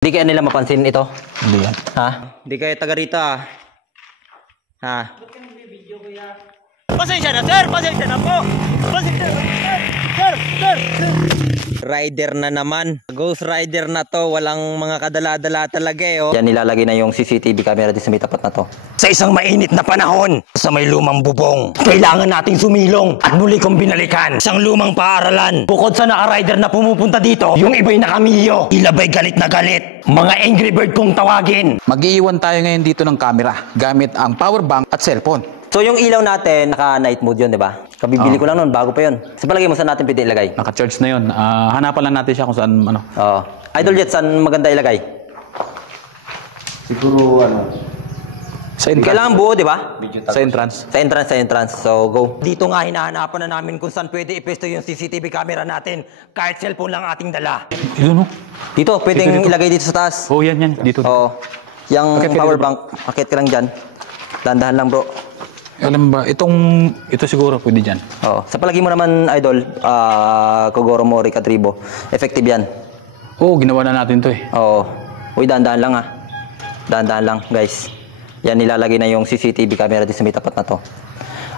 Hindi kaya nila mapansin ito? Hindi yan. Ha? Hindi kaya taga rito ah. Ha? Pasensya na sir! Pasensya na po! Pasensya na sir! Sir! Rider na naman. Ghost rider na to. Walang mga kadala-dala talaga eh. Oh. Yan nilalagay na yung CCTV camera din sa may tapat na to. Sa isang mainit na panahon, sa may lumang bubong, kailangan nating sumilong at muli kong binalikan isang lumang paaralan. Bukod sa naka-rider na pumupunta dito, yung iba'y nakamiyo. Ilabay galit na galit. Mga Angry Bird kong tawagin. Mag-iiwan tayo ngayon dito ng camera gamit ang power bank at cellphone. So yung ilaw natin, naka-night mode yun, di ba? Kabibili ko lang nun, bago pa yun. Sa palagay mo, saan natin pwede ilagay? Naka-charge na yun. Hanapan lang natin siya kung saan, ano. Oo. Idol Jet, saan maganda ilagay? Siguro, Sa entrance. Kailangan buo, di ba? Sa entrance. Sa entrance. So, go. Dito nga hinahanapan na namin kung saan pwede ipesto yung CCTV camera natin. Kahit cellphone lang ating dala. Ito, no? Dito, pwedeng Dito. ilagay dito sa taas. Oh, yan. Dito. Oo. Yung Akit ka power dito, bank, akit ka lang dyan. Dahan-dahan lang, bro. Alam ba, ito siguro pwede dyan. Oo. Sa palagi mo naman, Idol, Kogoro Mori Katribo, effective yan. Oo, ginawa na natin to eh. Oo. Uy, dahan-dahan lang ah. Dahan-dahan lang, guys. Yan, nilalagay na yung CCTV camera din sa may tapat na to.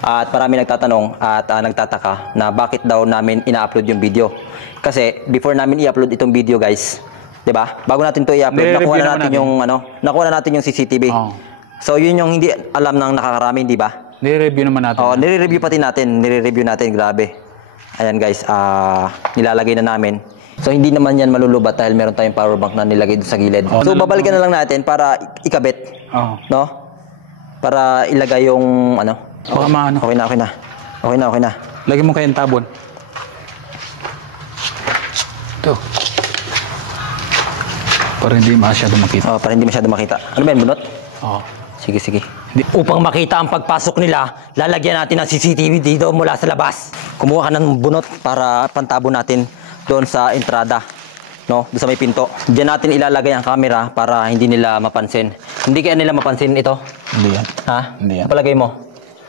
At marami nagtatanong at nagtataka na bakit daw namin ina-upload yung video. Kasi before namin i-upload itong video, guys, 'di ba? Bago natin to i-upload, nakuha na natin yung CCTV. Oo. So, yun yung hindi alam ng nakakarami, di ba? Nire-review naman natin. Oo, nire-review pati natin. Nire-review natin, grabe. Ayan guys, nilalagay na namin. So, hindi naman yan malulubat dahil meron tayong power bank na nilagay doon sa gilid. So, babalikan na lang natin para ikabit. Oo. No? Para ilagay yung, ano? Baka maano. Okay na. Lagyan mo kayong tabon. Ito. Para hindi masyado makita. Para hindi masyado makita. Ano ba yan, bunot? Oo. Sige. Upang makita ang pagpasok nila, lalagyan natin ng CCTV dito mula sa labas. Kumuha ka ng bunot para pantabo natin doon sa entrada. No? Doon sa may pinto. Diyan natin ilalagay ang camera para hindi nila mapansin. Hindi kaya nila mapansin ito? Hindi yan. Ha? Hindi yan. Palagay mo?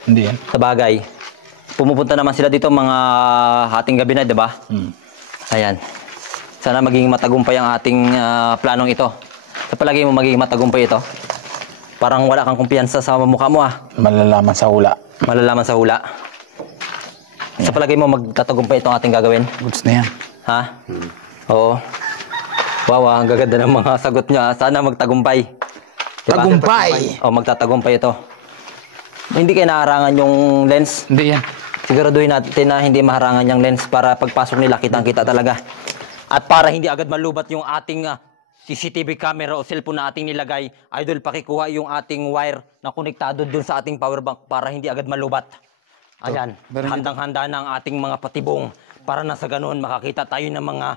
Hindi yan. Sa bagay. Pumupunta naman sila dito mga hating gabi na, di ba? Ayan. Sana maging matagumpay ang ating planong ito. Sa palagay mo magiging matagumpay ito? Parang wala kang kumpiyansa sa mukha mo ah. Malalaman sa hula. Malalaman sa hula. Sa palagay mo magtatagumpay itong ating gagawin? Goods na yan. Ha? Oo. Wow, ang gaganda ng mga sagot niya. Sana magtagumpay. Diba? Tagumpay! O, magtatagumpay ito. Hindi kayo naharangan yung lens? Hindi yan. Siguraduhin natin na hindi maharangan yung lens para pagpasok nila kitang-kita talaga. At para hindi agad malubat yung ating CCTV camera o cellphone na ating nilagay, Idol, pakikuha yung ating wire na konektado dun sa ating power bank para hindi agad malubat. Ayan, handang-handa na ang ating mga patibong para na sa ganoon makakita tayo ng mga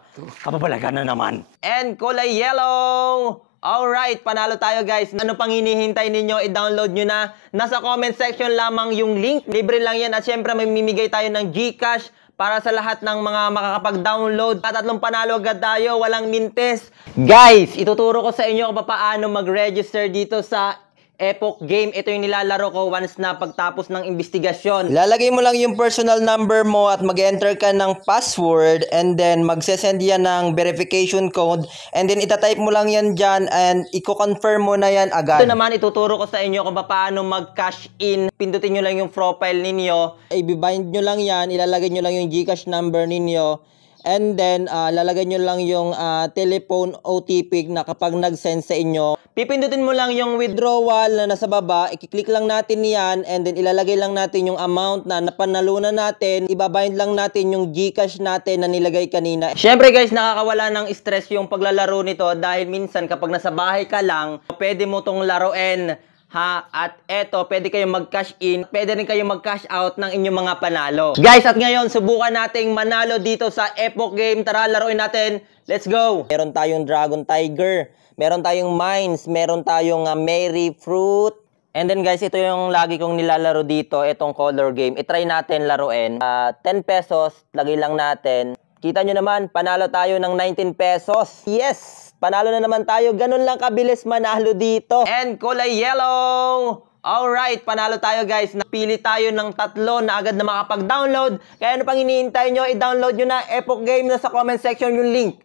kababalagan na naman. And kulay yellow! Alright, panalo tayo guys. Ano pang hinihintay ninyo? I-download nyo na. Nasa comment section lamang yung link. Libre lang yan at syempre may mimigay tayo ng GCash para sa lahat ng mga makakapag-download. Tatlong panalo agad tayo, walang mintes. Guys, ituturo ko sa inyo kung paano mag-register dito sa Epoch Game. Ito yung nilalaro ko once na pagtapos ng investigasyon. Lalagay mo lang yung personal number mo at mag-enter ka ng password and then magsesend yan ng verification code and then itatype mo lang yan dyan and i-confirm mo na yan agad. Ito naman ituturo ko sa inyo kung paano mag-cash in. Pindutin nyo lang yung profile ninyo. I-bind nyo lang yan. Ilalagay nyo lang yung GCash number ninyo. And then, lalagay nyo lang yung telephone OTP na kapag nag-send sa inyo. Pipindutin mo lang yung withdrawal na nasa baba. I-click lang natin yan. And then, ilalagay lang natin yung amount na napanalunan natin. Ibabind lang natin yung GCash natin na nilagay kanina. Syempre guys, nakakawala ng stress yung paglalaro nito. Dahil minsan kapag nasa bahay ka lang, pwede mo tong laruin. Ha? At eto, pwede kayong mag-cash in, pwede rin kayong mag-cash out ng inyong mga panalo. Guys, at ngayon, subukan nating manalo dito sa Epoch Game. Tara, laruin natin. Let's go! Meron tayong Dragon Tiger, meron tayong Mines, meron tayong Mary Fruit. And then guys, ito yung lagi kong nilalaro dito, itong color game. I-try natin laruin. 10 pesos, lagay lang natin. Kita nyo naman, panalo tayo ng 19 pesos. Yes! Panalo na naman tayo. Ganun lang kabilis manalo dito. And kulay yellow! Alright, panalo tayo guys. Napili tayo ng tatlo na agad na makapag-download. Kaya ano pang hinihintay nyo? I-download nyo na Epoch Game na sa comment section yung link.